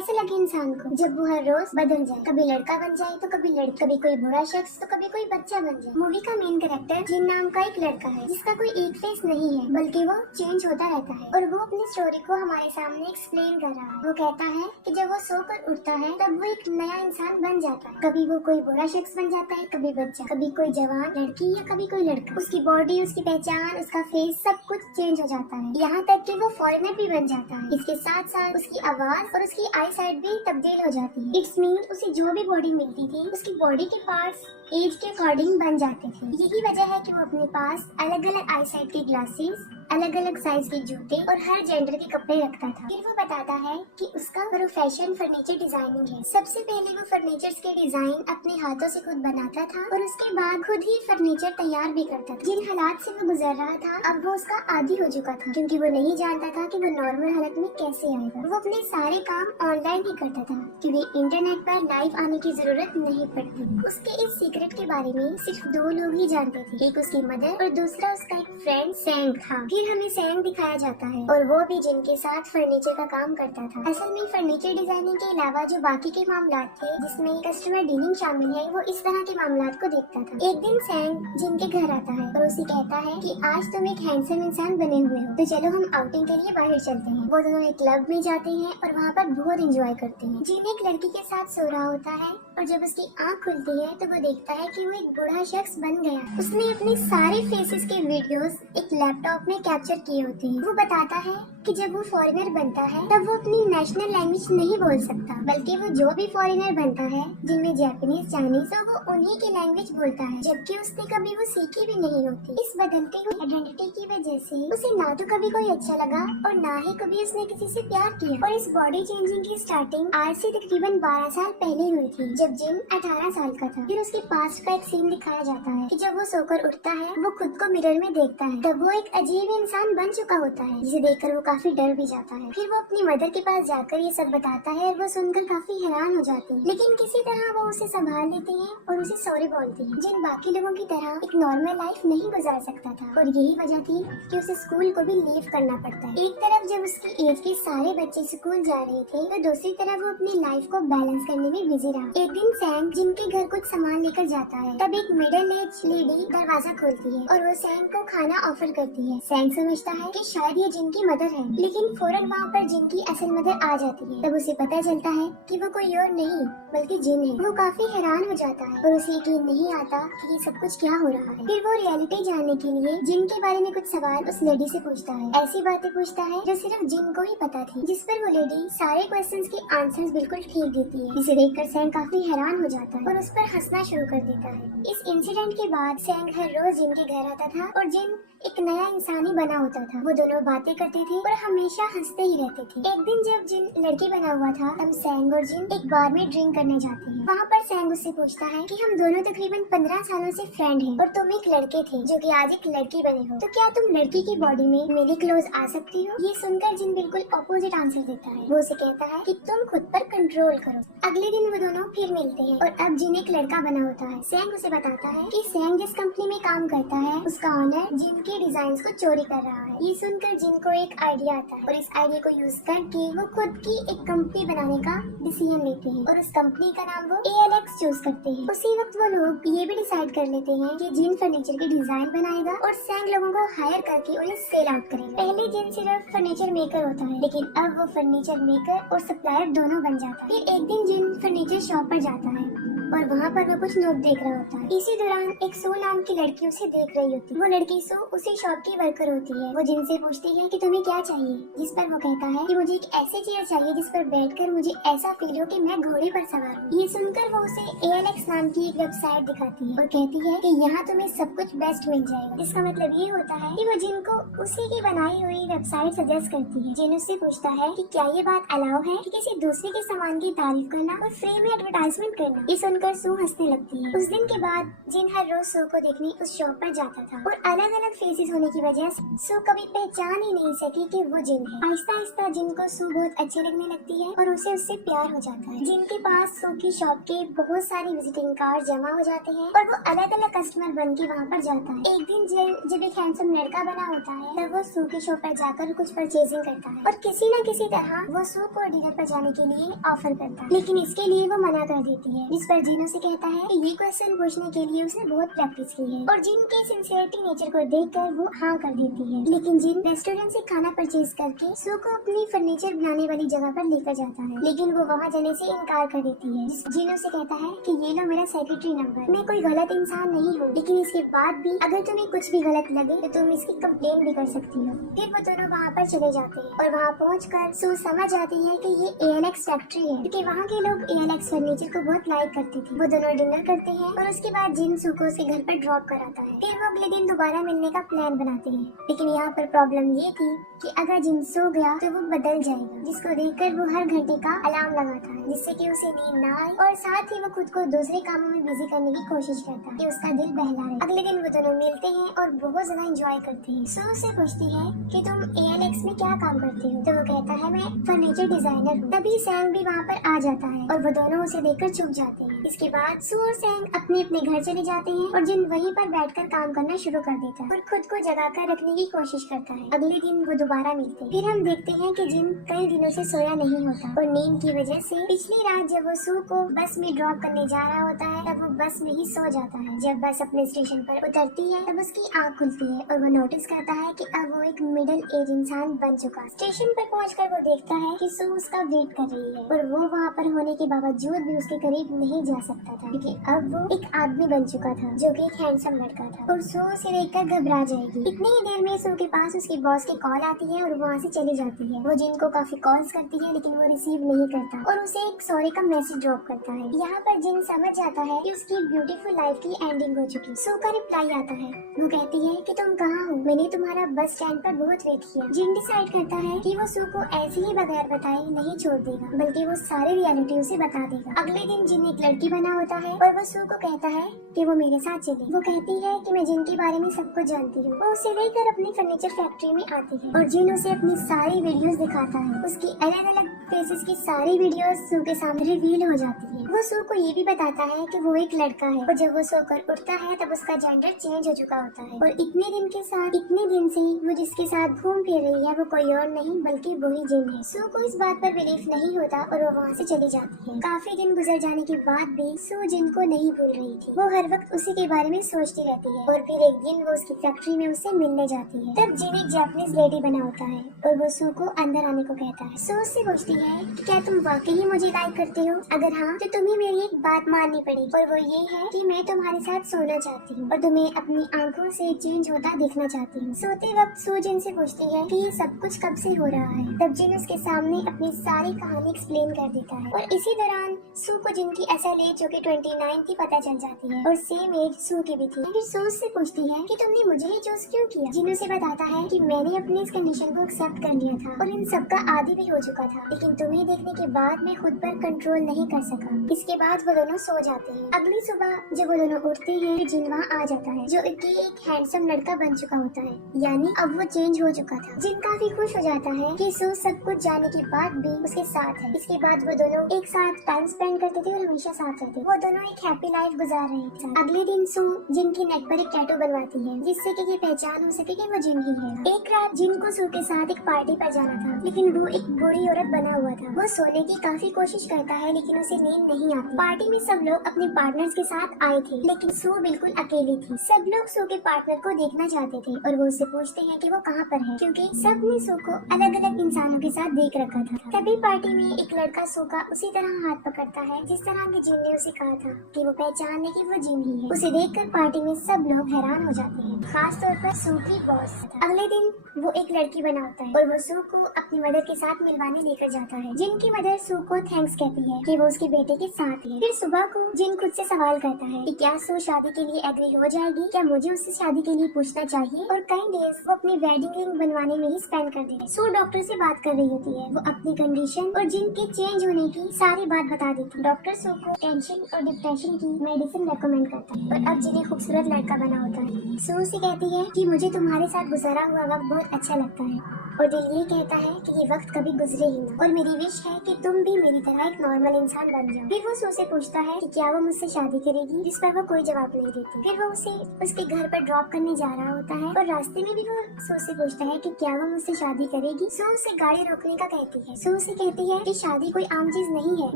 कैसे लगे इंसान को जब वो हर रोज बदल जाए, कभी लड़का बन जाए तो कभी लड़की, कभी कोई बुरा शख्स तो कभी कोई बच्चा बन जाए। मूवी का मेन कैरेक्टर जिन नाम का एक लड़का है जिसका कोई एक फेस नहीं है बल्कि वो चेंज होता रहता है और वो अपनी स्टोरी को हमारे सामने एक्सप्लेन कर रहा है। वो कहता है कि जब वो सोकर उठता है तब वो एक नया इंसान बन जाता है। कभी वो कोई बुरा शख्स बन जाता है, कभी बच्चा, कभी कोई जवान लड़की या कभी कोई लड़का। उसकी बॉडी, उसकी पहचान, उसका फेस सब कुछ चेंज हो जाता है, यहाँ तक कि वो फॉरेनर भी बन जाता है। इसके साथ साथ उसकी आवाज और उसकी आई साइट भी तब्दील हो जाती है। इट्स मीन उसे जो भी बॉडी मिलती थी उसकी बॉडी के पार्ट्स एज के अकॉर्डिंग बन जाते थे। यही वजह है कि वो अपने पास अलग अलग आई साइट के ग्लासेस, अलग अलग साइज के जूते और हर जेंडर के कपड़े रखता था। फिर वो बताता है कि उसका प्रोफेशन फर्नीचर डिजाइनिंग है। सबसे पहले वो फर्नीचर के डिजाइन अपने हाथों से खुद बनाता था और उसके बाद खुद ही फर्नीचर तैयार भी करता था। जिन हालात से वो गुजर रहा था अब वो उसका आदी हो चुका था, क्योंकि वो नहीं जानता था कि वो नॉर्मल हालत में कैसे आएगा। वो अपने सारे काम ऑनलाइन ही करता था क्योंकि इंटरनेट पर लाइव आने की जरूरत नहीं पड़ती। उसके इस सीक्रेट के बारे में सिर्फ 2 लोग ही जानते थे, एक उसकी मदर और दूसरा उसका एक फ्रेंड सैंग था। फिर हमें सैंग दिखाया जाता है और वो भी जिनके साथ फर्नीचर का काम करता था। असल में फर्नीचर डिजाइनिंग के अलावा जो बाकी के मामलात थे जिसमें कस्टमर डीलिंग शामिल है, वो इस तरह के मामलात को देखता था। एक दिन सैंग जिनके घर आता है और उसे कहता है कि आज तुम एक हैंडसम इंसान बने हुए हो तो चलो हम आउटिंग के लिए बाहर चलते हैं। वो दोनों एक क्लब में जाते हैं और वहाँ पर बहुत एंजॉय करते हैं। जिन एक लड़की के साथ सो रहा होता है और जब उसकी आँख खुलती है तो वो देखता है कि वो एक बूढ़ा शख्स बन गया। उसने अपने सारे फेसेस के वीडियोस एक लैपटॉप में कैप्चर किए होते हैं। वो बताता है कि जब वो फॉरेनर बनता है तब वो अपनी नेशनल लैंग्वेज नहीं बोल सकता, बल्कि वो जो भी फॉरेनर बनता है जिनमें जापानीज, चाइनीज, तो वो उन्हीं की लैंग्वेज बोलता है, जबकि उसने कभी वो सीखी भी नहीं होती। इस बदलती हुई आइडेंटिटी की वजह से उसे ना तो कभी कोई अच्छा लगा और ना ही कभी उसने किसी से प्यार किया। और इस बॉडी चेंजिंग की स्टार्टिंग आज से तकरीबन 12 साल पहले हुई थी, जब जिन 18 साल का था। फिर उसके पास्ट का एक सीन दिखाया जाता है कि जब वो सोकर उठता है वो खुद को मिरर में देखता है तब वो एक अजीब इंसान बन चुका होता है, जिसे देखकर वो काफी डर भी जाता है। फिर वो अपनी मदर के पास जाकर ये सब बताता है और वो सुनकर काफी हैरान हो जाती है, लेकिन किसी तरह वो उसे संभाल लेती है और उसे सॉरी बोलती है। जिन बाकी लोगों की तरह एक नॉर्मल लाइफ नहीं गुजार सकता था और यही वजह थी कि उसे स्कूल को भी लीव करना पड़ता है। एक तरफ जब उसकी एज के सारे बच्चे स्कूल जा रहे थे तो दूसरी तरफ वो अपनी लाइफ को बैलेंस करने में बिजी रहा। एक दिन सैंग जिनके घर कुछ सामान लेकर जाता है तब एक मिडिल एज लेडी दरवाजा खोलती है और वो सैंग को खाना ऑफर करती है। सैंग समझता है कि शायद ये जिनकी मदर है, लेकिन फौरन वहाँ पर जिनकी असल मदर आ जाती है। तब उसे पता चलता है कि वो कोई और नहीं बल्कि जिन है। वो काफी हैरान हो जाता है और उसे यकीन नहीं आता कि ये सब कुछ क्या हो रहा है। फिर वो रियलिटी जानने के लिए जिन के बारे में कुछ सवाल उस लेडी से पूछता है। ऐसी बातें पूछता है जो सिर्फ जिन को ही पता थी, जिस पर वो लेडी सारे क्वेश्चंस के आंसर्स बिल्कुल ठीक देती है। इसे देखकर सैंग काफी हैरान हो जाता है और उस पर हंसना शुरू कर देता है। इस इंसिडेंट के बाद सैंग हर रोज जिन के घर आता था और जिन एक नया इंसान ही बना होता था। वो दोनों बातें करते थे और हमेशा हंसते ही रहते थे। एक दिन जब जिन लड़की बना हुआ था तब सैंग और जिन एक बार में ड्रिंक करने जाते हैं। वहाँ पर सैंग उससे पूछता है कि हम दोनों तकरीबन 15 सालों से फ्रेंड हैं और तुम एक लड़के थे जो कि आज एक लड़की बने हो, तो क्या तुम लड़की की बॉडी में मेरे क्लोज आ सकती हो? ये सुनकर जिन बिल्कुल अपोजिट आंसर देता है। वो उसे कहता है कि तुम खुद पर कंट्रोल करो। अगले दिन वो दोनों फिर मिलते हैं और अब जिन एक लड़का बना होता है। सैंग उसे बताता है कि सैंग जिस कंपनी में काम करता है उसका ऑनर जिन के डिजाइन को चोरी कर रहा है। ये सुनकर जिन को एक आइडिया आता है और इस आइडिया को यूज करके वो खुद की एक कंपनी बनाने का डिसीजन लेते हैं और उस कंपनी का नाम वो ALX चूज करते हैं। उसी वक्त वो लोग ये भी डिसाइड कर लेते हैं कि जिन फर्नीचर के डिजाइन बनाएगा और सैंग लोगों को हायर करके उन्हें सेल आउट करेगा। पहले जिन सिर्फ फर्नीचर मेकर होता है, लेकिन अब वो फर्नीचर मेकर और सप्लायर दोनों बन जाता है। फिर एक दिन जिन फर्नीचर शॉप पर जाता है और वहाँ पर वो कुछ नोट देख रहा होता है। इसी दौरान एक सू नाम की लड़की उसे देख रही होती है। वो लड़की सू उसी शॉप की वर्कर होती है। वो जिनसे पूछती है कि तुम्हें क्या चाहिए, जिस पर वो कहता है कि मुझे एक ऐसी चेयर चाहिए जिस पर बैठकर मुझे ऐसा फील हो कि मैं घोड़े पर सवार हूँ। ये सुनकर वो उसे ALX नाम की एक वेबसाइट दिखाती है और कहती है कि यहाँ तुम्हें सब कुछ बेस्ट मिल जाएगा। इसका मतलब ये होता है कि वो जिनको उसी की बनाई हुई वेबसाइट सजेस्ट करती है। जिन उससे पूछता है कि क्या ये बात अलाउ है कि किसी दूसरे के सामान की तारीफ करना और फ्री में एडवर्टाइजमेंट करना। ये सुनकर सुनकर सू हंसने लगती है। उस दिन के बाद जिन हर रोज सू को देखने उस शॉप पर जाता था और अलग अलग फेसेस होने की वजह से सू कभी पहचान ही नहीं सकी कि वो जिन है। आहिस्ता आहिस्ता जिन को सू बहुत अच्छी लगने लगती है और उसे उससे प्यार हो जाता है। जिन के पास सू की शॉप के बहुत सारे विजिटिंग कार्ड जमा हो जाते हैं और वो अलग अलग कस्टमर बन के वहाँ पर जाता है। एक दिन जब एक हैंडसम लड़का बना होता है तब वो सू की शॉप पर जाकर कुछ परचेजिंग करता है और किसी न किसी तरह वो सू को डिनर पर जाने के लिए ऑफर करता है, लेकिन इसके लिए वो मना कर देती है। जिस पर जिन उसे कहता है कि ये क्वेश्चन पूछने के लिए उसने बहुत प्रैक्टिस की है और जिन के सिंसियरिटी नेचर को देखकर वो हाँ कर देती है। लेकिन जिन रेस्टोरेंट से खाना परचेज करके सू को अपनी फर्नीचर बनाने वाली जगह पर लेकर जाता है, लेकिन वो वहाँ जाने से इनकार कर देती है। जिन उसे कहता है कि ये लो मेरा सेक्रेटरी नंबर, मैं कोई गलत इंसान नहीं हूँ, लेकिन इसके बाद भी अगर तुम्हें कुछ भी गलत लगे तो तुम इसकी कंप्लेन भी कर सकती हो। फिर वो दोनों वहाँ पर चले जाते हैं और वहाँ पहुँचकर सू समझ जाती है कि ये ALX फैक्ट्री है, क्योंकि वहाँ के लोग ALX फर्नीचर को बहुत लाइक करते थे। वो दोनों डिनर करते हैं और उसके बाद जिन सू को उसके घर पर ड्रॉप कराता है। फिर वो अगले दिन दोबारा मिलने का प्लान बनाते हैं, लेकिन यहाँ पर प्रॉब्लम ये थी कि अगर जिन सो गया तो वो बदल जाएगा, जिसको देखकर वो हर घंटे का अलार्म लगाता है जिससे कि उसे नींद ना आए और साथ ही वो खुद को दूसरे कामों में बिजी करने की कोशिश करता है कि उसका दिल बहला रहे। अगले दिन वो दोनों मिलते हैं और बहुत ज्यादा एंजॉय करते हैं। सो उससे पूछती है कि तुम ALX में क्या काम करती हो, तो वो कहता है मैं फर्नीचर डिजाइनर हूँ। तभी सैंग भी वहाँ पर आ जाता है और वो दोनों उसे देखकर चुप जाते हैं। इसके बाद सू और सैंग अपने अपने घर चले जाते हैं और जिन वहीं पर बैठकर काम करना शुरू कर देता है और खुद को जगा कर रखने की कोशिश करता है। अगले दिन वो दोबारा मिलते हैं। फिर हम देखते हैं कि जिन कई दिनों से सोया नहीं होता और नींद की वजह से पिछली रात जब वो सू को बस में ड्रॉप करने जा रहा होता है तब वो बस में ही सो जाता है। जब बस अपने स्टेशन पर उतरती है तब उसकी आँख खुलती है और वो नोटिस करता है कि अब वो एक मिडिल एज इंसान बन चुका है। स्टेशन पर पहुंचकर वो देखता है कि सू उसका वेट कर रही है और वो वहाँ पर होने के बावजूद भी उसके करीब नहीं जा सकता था, क्योंकि अब वो एक आदमी बन चुका था जो कि एक हैंडसम लड़का था और सू उसे देखकर घबरा जाएगी। इतनी ही देर में सू के पास उसके बॉस की कॉल आती है और वहाँ से चली जाती है। वो जिन को काफी कॉल्स करती है लेकिन वो रिसीव नहीं करता और उसे एक सॉरी का मैसेज ड्रॉप करता है। यहाँ पर जिन समझ जाता है कि उसकी ब्यूटीफुल लाइफ की एंडिंग हो चुकी। सू का रिप्लाई आता है, वो कहती है कि तुम कहाँ हो, मैंने तुम्हारा बस स्टैंड पर बहुत वेट किया। जिन डिसाइड करता है कि वो सू को ऐसे ही बगैर बताए नहीं छोड़ देगा, बल्कि वो सारी रियलिटी उसे बता देगा। अगले दिन जिन एक लड़की बना होता है और वो सू को कहता है कि वो मेरे साथ चले। वो कहती है कि मैं जिन के बारे में सब कुछ जानती हूँ। वो उसे लेकर अपनी फर्नीचर फैक्ट्री में आती है और जिन उसे अपनी सारी वीडियोस दिखाता है। उसकी अलग अलग फेसेस की सारी वीडियोस सू के सामने रिवील हो जाती है। वो सू को ये भी बताता है कि वो एक लड़का है और जब वो सोकर उठता है तब उसका जेंडर चेंज हो चुका होता है और इतने दिन से वो जिसके साथ घूम फिर रही है वो कोई और नहीं बल्कि वही जिन है। सू को इस बात पर बिलीफ नहीं होता और वो वहाँ से चली जाती है। काफी दिन गुजर जाने के बाद भी सू जिन को नहीं भूल रही थी। वो हर वक्त उसी के बारे में सोचती रहती है और फिर एक दिन वो उसकी फैक्ट्री में उससे मिलने जाती है। तब जिन एक जापानीज लेडी बना होता है और वो सू को अंदर आने को कहता है। सू उससे पूछती है कि क्या तुम वाकई ही मुझे लाइक करते हो, अगर हाँ तो तुम्हें मेरी एक बात माननी पड़ेगी और वो ये है कि मैं तुम्हारे साथ सोना चाहती हूँ और तुम्हें अपनी आंखों से चेंज होता देखना चाहती हूँ। सोते वक्त सू जिन से पूछती है कि ये सब कुछ कब से हो रहा है। तब जिन उसके सामने अपनी सारी कहानी एक्सप्लेन कर देता है और इसी दौरान सू को जिनकी असल एज जो कि 29 थी पता चल जाती है और सेम एज सू की भी थी। फिर सू से पूछती है कि तुमने मुझे ही चूज क्यों किया। जिन उसे बताता है कि मैंने अपनी इस कंडीशन को एक्सेप्ट कर लिया था और इन सब का आदी भी हो चुका था, लेकिन तुम्हें देखने के बाद मैं खुद पर कंट्रोल नहीं कर सका। इसके बाद वो दोनों सो जाते हैं। अगली सुबह जब वो दोनों उठते हैं जिन वहाँ आ जाता है जो कि एक हैंडसम लड़का बन चुका होता है, यानी अब वो चेंज हो चुका था। जिन काफी खुश हो जाता है कि सू सब कुछ जाने के बाद भी उसके साथ है। इसके बाद वो दोनों एक साथ टाइम स्पेंड करते थे और हमेशा साथ रहते। वो दोनों एक हैप्पी लाइफ गुजार रहे थे। अगले दिन सू जिन की नेक पर एक टैटू बनवाती है जिससे कि ये पहचान हो सके कि वो जिन ही है। एक रात जिन को सू के साथ एक पार्टी पर जाना था, लेकिन वो एक बूढ़ी औरत बना हुआ था। वो सोने की काफी कोशिश करता है लेकिन उसे नींद नहीं आती। पार्टी में सब लोग अपने पार्टनर्स के साथ आए थे लेकिन सू बिल्कुल अकेली थी। सब लोग सू के पार्टनर को देखना चाहते थे और वो उससे पूछते हैं कि वो कहाँ पर है, क्योंकि सब ने सू को अलग अलग इंसानों के साथ देख रखा था। तभी पार्टी में एक लड़का सू का उसी तरह हाथ पकड़ता है जिस तरह के जिन ने उसे कहा था कि वो पहचान ले कि वो जिन ही है। उसे देखकर पार्टी में सब लोग हैरान हो जाते हैं, खास तौर पर सू की बॉस। अगले दिन वो एक लड़की बना होता है और वो सू को अपनी मदर के साथ मिलवाने लेकर जाता है। जिनकी मदर सू को थैंक्स कहती है कि वो उसके बेटे के साथ है। फिर सुबह को जिन खुद से सवाल करता है कि क्या सू शादी के लिए एग्री हो जाएगी, क्या मुझे उससे शादी के लिए पूछना चाहिए। और कई डेज वो अपनी वेडिंग रिंग बनवाने में ही स्पेंड कर देते। सू डॉक्टर से बात कर रही होती है। वो अपनी कंडीशन और जिन के चेंज होने की सारी बात बता देती है। डॉक्टर सू को टेंशन और डिप्रेशन की मेडिसिन रेकमेंड करता है और अब जिन्हें खूबसूरत लड़का बना होता है। सू उसे कहती है कि मुझे तुम्हारे साथ गुजारा हुआ वक्त बहुत अच्छा लगता है और दिल ये कहता है कि ये वक्त कभी गुजरे ही ना, और मेरी विश है कि तुम भी मेरी तरह एक नॉर्मल इंसान बन जाओ। फिर वो सू से पूछता है कि क्या वो मुझसे शादी करेगी, जिस पर वो कोई जवाब नहीं देती। फिर वो उसे उसके घर पर ड्रॉप करने जा रहा होता है और रास्ते में भी वो सू से पूछता है कि क्या वो मुझसे शादी करेगी। सू उसे गाड़ी रोकने का कहती है। सू उसे कहती है कि शादी कोई आम चीज नहीं है,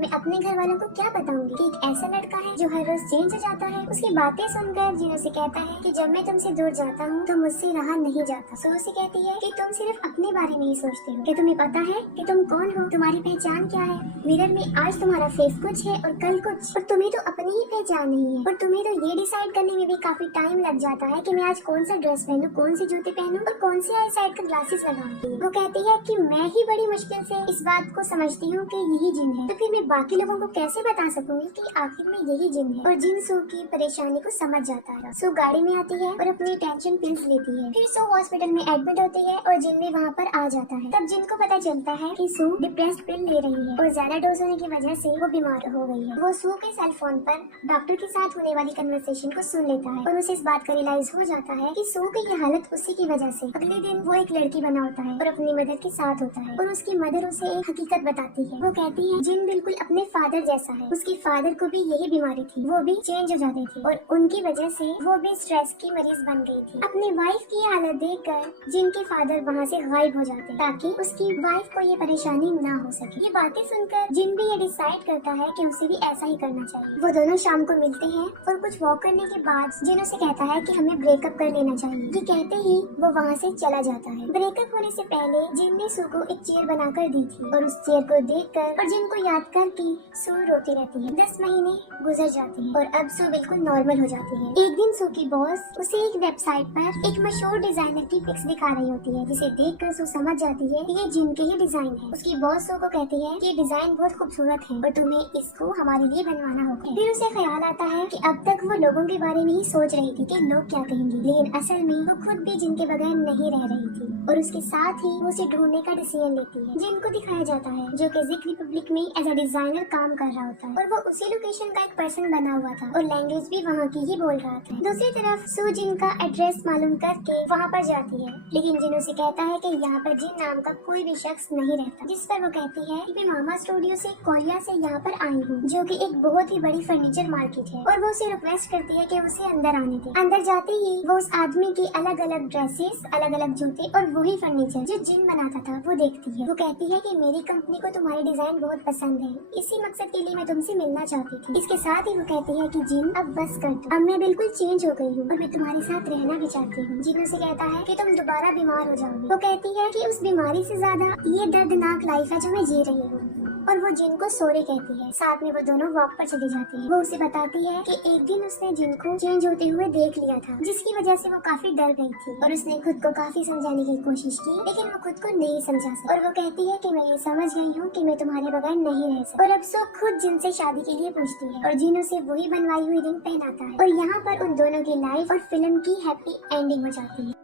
मैं अपने घर वालों को क्या बताऊंगी कि एक ऐसा लड़का है जो हर रोज चेंज हो जाता है। उसकी बातें सुनकर जिन उसे कहता है कि जब मैं तुमसे दूर जाता हूँ तो मुझसे रहा नहीं जाता। सू उसे कहती है कि तुम सिर्फ अपने बारे में ही सोचते हो, कि तुम्हें पता है कि तुम कौन हो, तुम्हारी पहचान क्या है। मिरर में आज तुम्हारा फेस कुछ है और कल कुछ, और तुम्हें तो अपनी ही पहचान नहीं है। और तुम्हें तो ये डिसाइड करने में भी काफी टाइम लग जाता है कि मैं आज कौन सा ड्रेस पहनूं, कौन से जूते पहनूं और कौन सी आई साइड का ग्लासेस लगाऊं। वो कहती है कि मैं ही बड़ी मुश्किल से इस बात को समझती हूँ कि यही जिन है, तो फिर मैं बाकी लोगों को कैसे बता सकूंगी कि आखिर में यही जिन है। और जिन सू की परेशानी को समझ जाता है। सू गाड़ी में आती है और अपनी टेंशन पिल्स लेती है। फिर सू हॉस्पिटल में एडमिट होती है और जिन भी वहाँ पर आ जाता है। तब जिन को पता चलता है कि सू डिप्रेस्ड पिल ले रही है और ज्यादा डोज होने की वजह से वो बीमार हो गई है। वो सू के सेल फोन पर डॉक्टर के साथ होने वाली कन्वर्सेशन को सुन लेता है और उसे इस बात का रियलाइज हो जाता है कि सू की ये हालत उसी की वजह से। अगले दिन वो एक लड़की बना होता है और अपनी मदर के साथ होता है और उसकी मदर उसे एक हकीकत बताती है। वो कहती है जिन बिल्कुल अपने फादर जैसा है, उसके फादर को भी यही बीमारी थी, वो भी चेंज हो जाते थे और उनकी वजह से वो भी स्ट्रेस की मरीज बन गई थी। अपनी वाइफ की हालत देखकर जिनके फादर वहाँ से गायब हो जाते ताकि उसकी वाइफ को ये परेशानी ना हो सके। ये बातें सुनकर जिन भी ये डिसाइड करता है कि उसे भी ऐसा ही करना चाहिए। वो दोनों शाम को मिलते हैं और कुछ वॉक करने के बाद जिन उसे कहता है कि हमें ब्रेकअप कर लेना चाहिए। ये कहते ही वो वहाँ से चला जाता है। ब्रेकअप होने से पहले जिन ने सू को एक चेयर बनाकर दी थी और उस चेयर को देखकर और जिन को याद करके सू रोती रहती है। 10 महीने गुजर जाते हैं और अब सू बिल्कुल नॉर्मल हो जाती है। एक दिन सू की बॉस उसे एक वेबसाइट पर एक मशहूर डिजाइनर की पिक्स दिखा रही होती है, जिसे देखकर सू समझ जाती है कि ये जिन के ही डिजाइन है। उसकी बॉस सू को कहती है कि ये डिजाइन बहुत खूबसूरत है और तुम्हें इसको हमारे लिए बनवाना होगा। फिर उसे ख्याल आता है कि अब तक वो लोगों के बारे में ही सोच रही थी कि लोग क्या कहेंगे, लेकिन असल में वो खुद भी जिनके बगैर नहीं रह रही थी और उसके साथ ही वो उसे ढूंढने का डिसीजन लेती है। जिन को दिखाया जाता है जो कि ज़िक रिपब्लिक में एज अ डिजाइनर काम कर रहा होता है और वो उसी लोकेशन का एक पर्सन बना हुआ था और लैंग्वेज भी वहाँ की ही बोल रहा था। दूसरी तरफ सू जिन का एड्रेस मालूम करके वहाँ पर जाती है, लेकिन जिन उसे कहता है कि यहाँ पर जिन नाम का कोई भी शख्स नहीं रहता। जिस पर वो कहती है कि मैं मामा स्टूडियो से कोरिया से यहाँ पर आई हूँ, जो कि एक बहुत ही बड़ी फर्नीचर मार्केट है, और वो उसे रिक्वेस्ट करती है कि उसे अंदर आने दे। अंदर जाते ही वो उस आदमी की अलग अलग ड्रेसेस, अलग अलग जूते और वही फर्नीचर जो जिन बनाता था वो देखती है। वो कहती है कि मेरी कंपनी को तुम्हारे डिजाइन बहुत पसंद है, इसी मकसद के लिए मैं तुमसे मिलना चाहती थी। इसके साथ ही वो कहती है कि जिन अब बस कर दो, अब मैं बिल्कुल चेंज हो गई हूँ और मैं तुम्हारे साथ रहना भी चाहती हूँ। जिन उसे कहता है कि तुम दोबारा बीमार हो जाओगे। वो कहती है कि उस बीमारी से ज्यादा ये दर्दनाक लाइफ है जो मैं जी रही हूँ, और वो जिन को सॉरी कहती है। साथ में वो दोनों वॉक पर चली जाती है। वो उसे बताती है कि एक दिन उसने जिन को चेंज होते हुए देख लिया था, जिसकी वजह से वो काफी डर गई थी और उसने खुद को काफी समझाने की कोशिश की, लेकिन वो खुद को नहीं समझा सकी। और वो कहती है कि मैं ये समझ गई हूँ कि मैं तुम्हारे बगैर नहीं रह सकती। और अब सो खुद जिन से शादी के लिए पूछती है और जिन उसे वही बनवाई हुई रिंग पहनाता है और यहाँ पर उन दोनों की लाइफ और फिल्म की हैप्पी एंडिंग हो जाती है।